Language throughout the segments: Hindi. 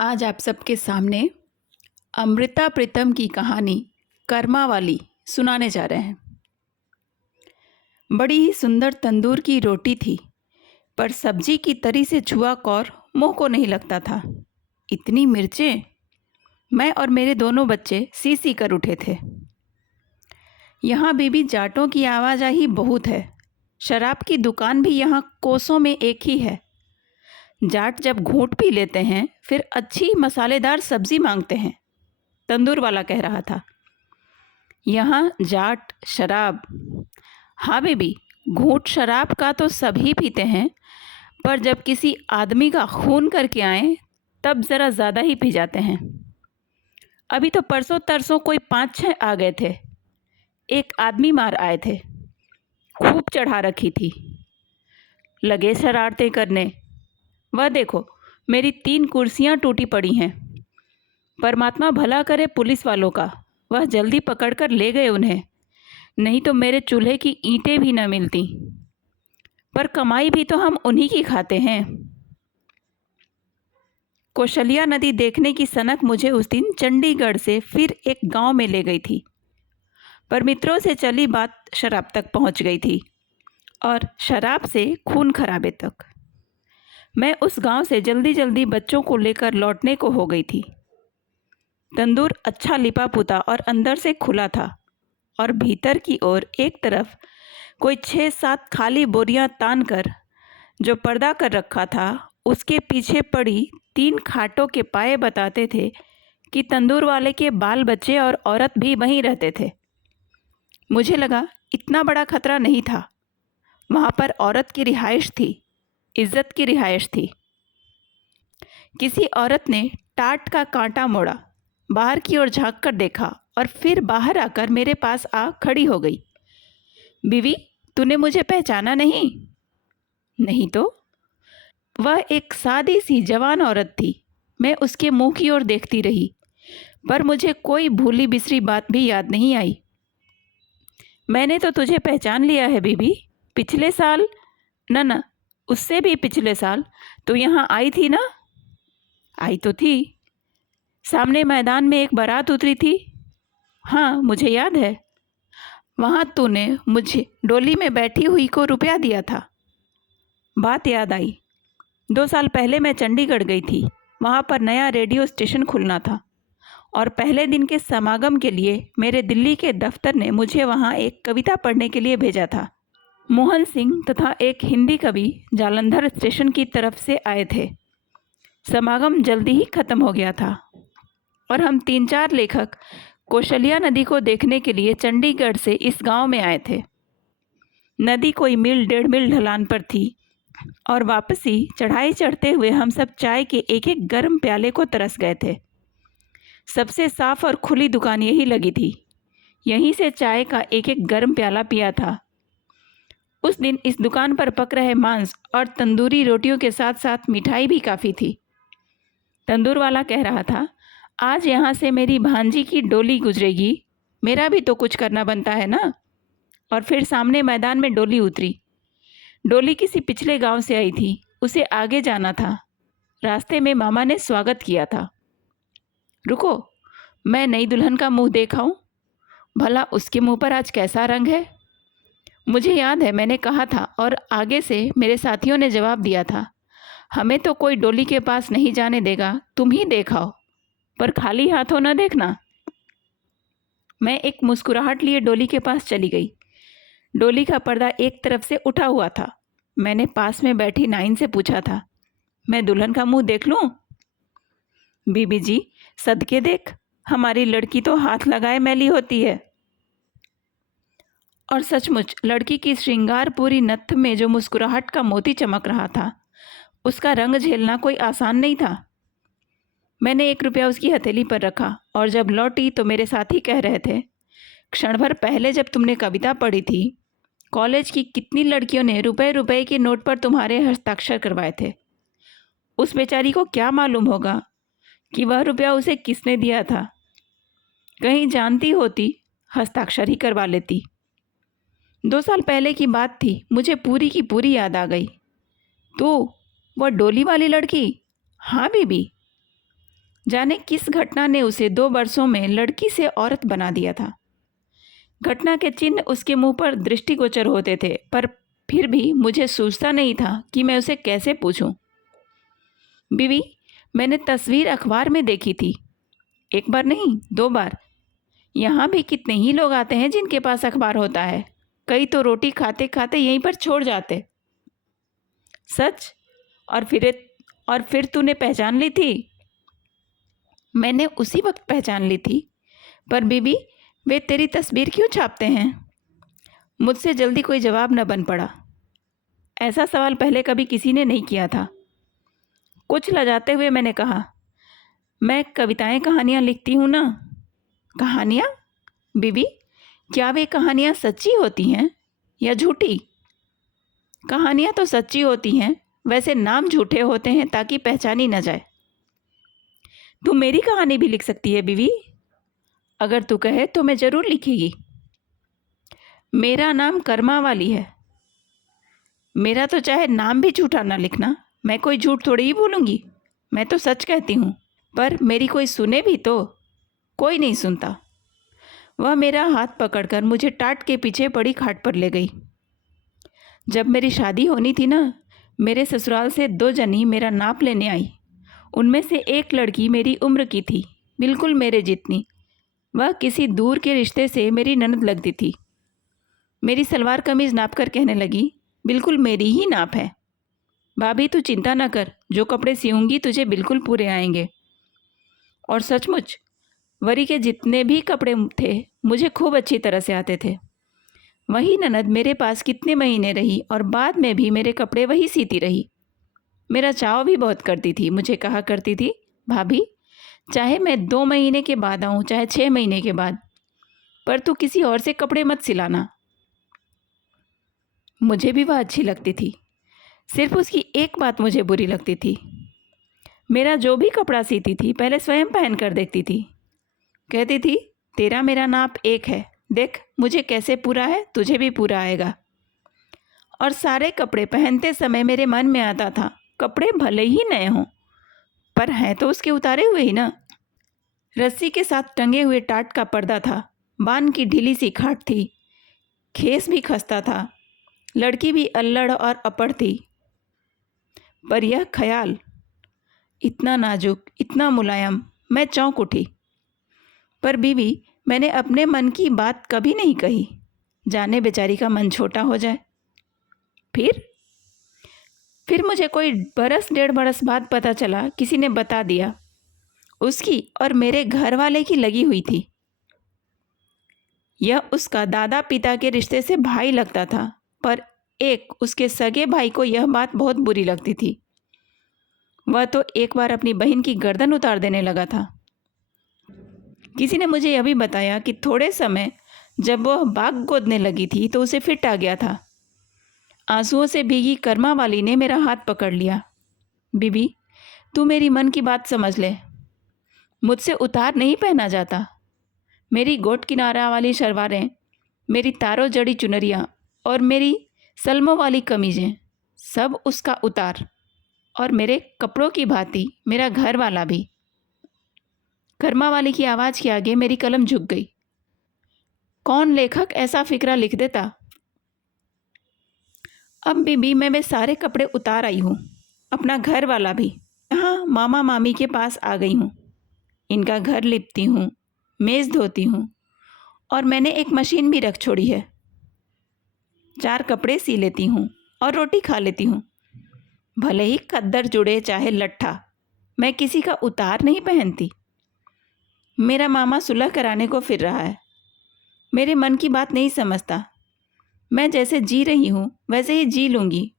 आज आप सबके सामने अमृता प्रीतम की कहानी कर्मा वाली सुनाने जा रहे हैं। बड़ी ही सुंदर तंदूर की रोटी थी, पर सब्जी की तरी से छुआ कौर मुंह को नहीं लगता था। इतनी मिर्चें! मैं और मेरे दोनों बच्चे सी सी कर उठे थे। यहाँ बीबी जाटों की आवाजाही बहुत है। शराब की दुकान भी यहाँ कोसों में एक ही है। जाट जब घूंट पी लेते हैं फिर अच्छी मसालेदार सब्जी मांगते हैं, तंदूर वाला कह रहा था। यहाँ जाट शराब, हाँ बेबी, घूंट शराब का तो सभी पीते हैं, पर जब किसी आदमी का खून करके आए तब ज़रा ज़्यादा ही पी जाते हैं। अभी तो परसों तरसों कोई 5-6 आ गए थे। एक आदमी मार आए थे, खूब चढ़ा रखी थी, लगे शरारतें करने। वह देखो, मेरी 3 कुर्सियाँ टूटी पड़ी हैं। परमात्मा भला करे पुलिस वालों का, वह जल्दी पकड़कर ले गए उन्हें, नहीं तो मेरे चूल्हे की ईंटें भी न मिलती। पर कमाई भी तो हम उन्हीं की खाते हैं। कौशल्या नदी देखने की सनक मुझे उस दिन चंडीगढ़ से फिर एक गांव में ले गई थी, पर मित्रों से चली बात शराब तक पहुंच गई थी, और शराब से खून खराबे तक। मैं उस गांव से जल्दी जल्दी बच्चों को लेकर लौटने को हो गई थी। तंदूर अच्छा लिपा पुता और अंदर से खुला था, और भीतर की ओर एक तरफ कोई 6-7 खाली बोरियां तान कर जो पर्दा कर रखा था, उसके पीछे पड़ी 3 खाटों के पाए बताते थे कि तंदूर वाले के बाल बच्चे और औरत भी वहीं रहते थे। मुझे लगा इतना बड़ा खतरा नहीं था। वहाँ पर औरत की रिहाइश थी, इज्जत की रिहाइश थी। किसी औरत ने टाट का कांटा मोड़ा, बाहर की ओर झांक कर देखा और फिर बाहर आकर मेरे पास आ खड़ी हो गई। बीवी, तूने मुझे पहचाना नहीं? नहीं तो। वह एक सादी सी जवान औरत थी। मैं उसके मुंह की ओर देखती रही, पर मुझे कोई भूली बिसरी बात भी याद नहीं आई। मैंने तो तुझे पहचान लिया है बीबी। पिछले साल, न, उससे भी पिछले साल तो यहाँ आई थी ना? आई तो थी। सामने मैदान में एक बारात उतरी थी। हाँ, मुझे याद है। वहाँ तूने मुझे डोली में बैठी हुई को रुपया दिया था। बात याद आई। 2 साल पहले मैं चंडीगढ़ गई थी। वहाँ पर नया रेडियो स्टेशन खुलना था, और पहले दिन के समागम के लिए मेरे दिल्ली के दफ्तर ने मुझे वहाँ एक कविता पढ़ने के लिए भेजा था। मोहन सिंह तथा एक हिंदी कवि जालंधर स्टेशन की तरफ से आए थे। समागम जल्दी ही खत्म हो गया था, और हम 3-4 लेखक कौशल्या नदी को देखने के लिए चंडीगढ़ से इस गांव में आए थे। नदी कोई 1.5 मील ढलान पर थी, और वापसी चढ़ाई चढ़ते हुए हम सब चाय के एक एक गर्म प्याले को तरस गए थे। सबसे साफ और खुली दुकान यही लगी थी। यहीं से चाय का एक एक गर्म प्याला पिया था। उस दिन इस दुकान पर पक रहे मांस और तंदूरी रोटियों के साथ साथ मिठाई भी काफ़ी थी। तंदूर वाला कह रहा था, आज यहाँ से मेरी भांजी की डोली गुजरेगी, मेरा भी तो कुछ करना बनता है ना। और फिर सामने मैदान में डोली उतरी। डोली किसी पिछले गांव से आई थी, उसे आगे जाना था। रास्ते में मामा ने स्वागत किया था। रुको, मैं नई दुल्हन का मुंह देखाऊं, भला उसके मुंह पर आज कैसा रंग है। मुझे याद है मैंने कहा था, और आगे से मेरे साथियों ने जवाब दिया था, हमें तो कोई डोली के पास नहीं जाने देगा, तुम ही देखाओ, पर खाली हाथों न देखना। मैं एक मुस्कुराहट लिए डोली के पास चली गई। डोली का पर्दा एक तरफ से उठा हुआ था। मैंने पास में बैठी नाइन से पूछा था, मैं दुल्हन का मुंह देख लूं? बीबी जी, सदके देख, हमारी लड़की तो हाथ लगाए मैली होती है। और सचमुच लड़की की श्रृंगार पूरी नत्थ में जो मुस्कुराहट का मोती चमक रहा था, उसका रंग झेलना कोई आसान नहीं था। मैंने 1 रुपया उसकी हथेली पर रखा, और जब लौटी तो मेरे साथी कह रहे थे, क्षण भर पहले जब तुमने कविता पढ़ी थी, कॉलेज की कितनी लड़कियों ने रुपए रुपए के नोट पर तुम्हारे हस्ताक्षर करवाए थे। उस बेचारी को क्या मालूम होगा कि वह रुपया उसे किसने दिया था। कहीं जानती होती हस्ताक्षर ही करवा लेती। 2 साल पहले की बात थी, मुझे पूरी की पूरी याद आ गई। तो वह डोली वाली लड़की? हाँ बीबी। जाने किस घटना ने उसे 2 वर्षों में लड़की से औरत बना दिया था। घटना के चिन्ह उसके मुंह पर दृष्टिगोचर होते थे, पर फिर भी मुझे सूझता नहीं था कि मैं उसे कैसे पूछूं। बीवी, मैंने तस्वीर अखबार में देखी थी। एक बार नहीं, 2 बार। यहाँ भी कितने ही लोग आते हैं जिनके पास अखबार होता है। कई तो रोटी खाते खाते यहीं पर छोड़ जाते। सच? और फिर तूने पहचान ली थी? मैंने उसी वक्त पहचान ली थी। पर बीबी, वे तेरी तस्वीर क्यों छापते हैं? मुझसे जल्दी कोई जवाब न बन पड़ा। ऐसा सवाल पहले कभी किसी ने नहीं किया था। कुछ लजाते हुए मैंने कहा, मैं कविताएं कहानियां लिखती हूँ ना। कहानियां? बीबी, क्या वे कहानियां सच्ची होती हैं या झूठी? कहानियां तो सच्ची होती हैं, वैसे नाम झूठे होते हैं ताकि पहचानी न जाए। तू मेरी कहानी भी लिख सकती है बीवी। अगर तू कहे तो मैं ज़रूर लिखेगी। मेरा नाम कर्मा वाली है। मेरा तो चाहे नाम भी झूठा ना लिखना, मैं कोई झूठ थोड़ी ही बोलूँगी। मैं तो सच कहती हूँ, पर मेरी कोई सुने भी तो? कोई नहीं सुनता। वह मेरा हाथ पकड़कर मुझे टाट के पीछे बड़ी खाट पर ले गई। जब मेरी शादी होनी थी ना, मेरे ससुराल से 2 जनी मेरा नाप लेने आई। उनमें से एक लड़की मेरी उम्र की थी, बिल्कुल मेरे जितनी। वह किसी दूर के रिश्ते से मेरी ननद लगती थी। मेरी सलवार कमीज़ नाप कर कहने लगी, बिल्कुल मेरी ही नाप है। भाभी, तू चिंता ना कर, जो कपड़े सिऊंगी तुझे बिल्कुल पूरे आएंगे। और सचमुच वरी के जितने भी कपड़े थे मुझे खूब अच्छी तरह से आते थे। वही ननद मेरे पास कितने महीने रही और बाद में भी मेरे कपड़े वही सीती रही। मेरा चाव भी बहुत करती थी। मुझे कहा करती थी, भाभी, चाहे मैं 2 महीने के बाद आऊँ, चाहे 6 महीने के बाद, पर तू किसी और से कपड़े मत सिलाना। मुझे भी वह अच्छी लगती थी। सिर्फ उसकी एक बात मुझे बुरी लगती थी। मेरा जो भी कपड़ा सीती थी पहले स्वयं पहन कर देखती थी। कहती थी, तेरा मेरा नाप एक है, देख मुझे कैसे पूरा है, तुझे भी पूरा आएगा। और सारे कपड़े पहनते समय मेरे मन में आता था, कपड़े भले ही नए हों, पर हैं तो उसके उतारे हुए ही ना। रस्सी के साथ टंगे हुए टाट का पर्दा था, बान की ढीली सी खाट थी, खेस भी खस्ता था, लड़की भी अल्लड़ और अपड़ थी। पर यह ख्याल, इतना नाजुक, इतना मुलायम, मैं चौंक उठी। पर बीवी, मैंने अपने मन की बात कभी नहीं कही, जाने बेचारी का मन छोटा हो जाए। फिर मुझे कोई 1.5 बरस बाद पता चला, किसी ने बता दिया, उसकी और मेरे घर वाले की लगी हुई थी। यह उसका दादा पिता के रिश्ते से भाई लगता था, पर एक उसके सगे भाई को यह बात बहुत बुरी लगती थी। वह तो एक बार अपनी बहन की गर्दन उतार देने लगा था। किसी ने मुझे यह भी बताया कि थोड़े समय जब वह बाग गोदने लगी थी तो उसे फिट आ गया था। आंसुओं से भीगी कर्मा वाली ने मेरा हाथ पकड़ लिया। बीबी, तू मेरी मन की बात समझ ले। मुझसे उतार नहीं पहना जाता। मेरी गोट किनारा वाली शलवारें, मेरी तारों जड़ी चुनरियाँ और मेरी सलमों वाली कमीज़ें, सब उसका उतार। और मेरे कपड़ों की भांति मेरा घर वाला भी। कर्मा वाली की आवाज़ के आगे मेरी कलम झुक गई। कौन लेखक ऐसा फिक्रा लिख देता। अब बीबी, मैं वे सारे कपड़े उतार आई हूँ, अपना घर वाला भी। यहाँ मामा मामी के पास आ गई हूँ। इनका घर लिपती हूँ, मेज़ धोती हूँ, और मैंने एक मशीन भी रख छोड़ी है। 4 कपड़े सी लेती हूँ और रोटी खा लेती हूँ। भले ही खद्दर जुड़े चाहे लट्ठा, मैं किसी का उतार नहीं पहनती। मेरा मामा सुलह कराने को फिर रहा है, मेरे मन की बात नहीं समझता। मैं जैसे जी रही हूँ वैसे ही जी लूँगी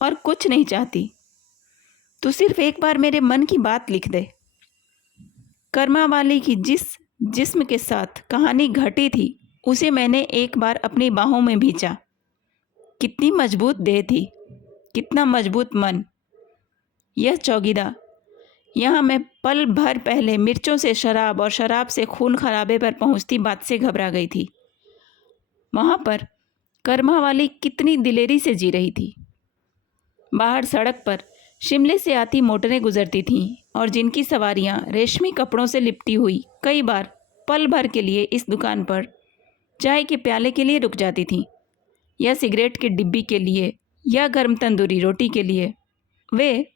और कुछ नहीं चाहती। तू सिर्फ एक बार मेरे मन की बात लिख दे। कर्मा वाली की जिस जिस्म के साथ कहानी घटी थी उसे मैंने एक बार अपनी बाहों में भींचा। कितनी मजबूत देह थी, कितना मजबूत मन। यह चौकीदा, यहाँ मैं पल भर पहले मिर्चों से शराब और शराब से खून खराबे पर पहुँचती बात से घबरा गई थी। वहाँ पर कर्मा वाली कितनी दिलेरी से जी रही थी। बाहर सड़क पर शिमले से आती मोटरें गुजरती थीं, और जिनकी सवारियां रेशमी कपड़ों से लिपटी हुई कई बार पल भर के लिए इस दुकान पर चाय के प्याले के लिए रुक जाती थीं, या सिगरेट के डिब्बी के लिए, या गर्म तंदूरी रोटी के लिए। वे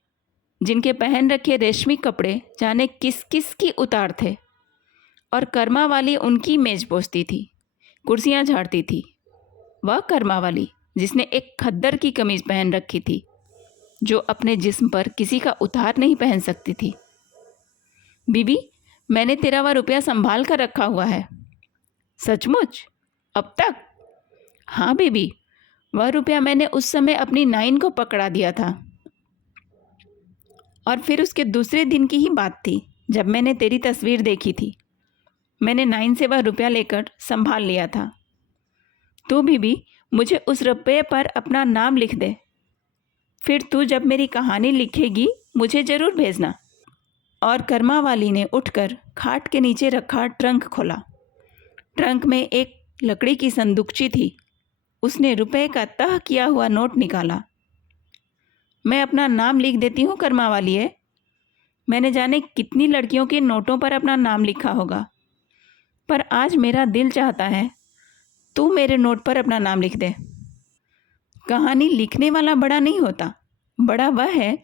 जिनके पहन रखे रेशमी कपड़े जाने किस किस की उतार थे, और कर्मा वाली उनकी मेज पोंछती थी, कुर्सियां झाड़ती थी। वह कर्मा वाली जिसने एक खद्दर की कमीज पहन रखी थी, जो अपने जिस्म पर किसी का उतार नहीं पहन सकती थी। बीबी, मैंने तेरा वह रुपया संभाल कर रखा हुआ है। सचमुच? अब तक? हाँ बीबी, वह रुपया मैंने उस समय अपनी नाइन को पकड़ा दिया था। और फिर उसके दूसरे दिन की ही बात थी जब मैंने तेरी तस्वीर देखी थी। मैंने नाइन से वह रुपया लेकर संभाल लिया था। तू बीबी मुझे उस रुपये पर अपना नाम लिख दे। फिर तू जब मेरी कहानी लिखेगी मुझे ज़रूर भेजना। और कर्मा वाली ने उठकर खाट के नीचे रखा ट्रंक खोला। ट्रंक में एक लकड़ी की संदूकची थी। उसने रुपये का तह किया हुआ नोट निकाला। मैं अपना नाम लिख देती हूँ कर्मा वाली है। मैंने जाने कितनी लड़कियों के नोटों पर अपना नाम लिखा होगा, पर आज मेरा दिल चाहता है तू मेरे नोट पर अपना नाम लिख दे। कहानी लिखने वाला बड़ा नहीं होता, बड़ा वह है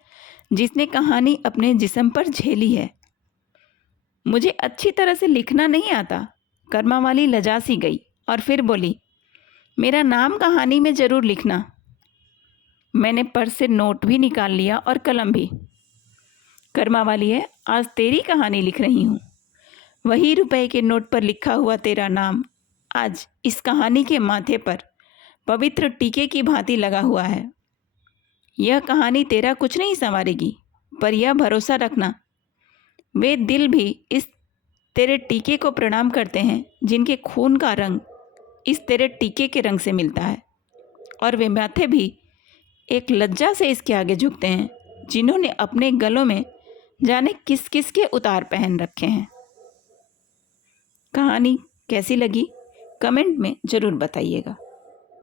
जिसने कहानी अपने जिस्म पर झेली है। मुझे अच्छी तरह से लिखना नहीं आता। कर्मा वाली लजा सी गई और फिर बोली, मेरा नाम कहानी में ज़रूर लिखना। मैंने पर्स से नोट भी निकाल लिया और कलम भी। कर्मा वाली है, आज तेरी कहानी लिख रही हूँ। वही रुपए के नोट पर लिखा हुआ तेरा नाम आज इस कहानी के माथे पर पवित्र टीके की भांति लगा हुआ है। यह कहानी तेरा कुछ नहीं संवारेगी, पर यह भरोसा रखना, वे दिल भी इस तेरे टीके को प्रणाम करते हैं जिनके खून का रंग इस तेरे टीके के रंग से मिलता है, और वे माथे भी एक लज्जा से इसके आगे झुकते हैं जिन्होंने अपने गलों में जाने किस किस के उतार पहन रखे हैं। कहानी कैसी लगी कमेंट में ज़रूर बताइएगा।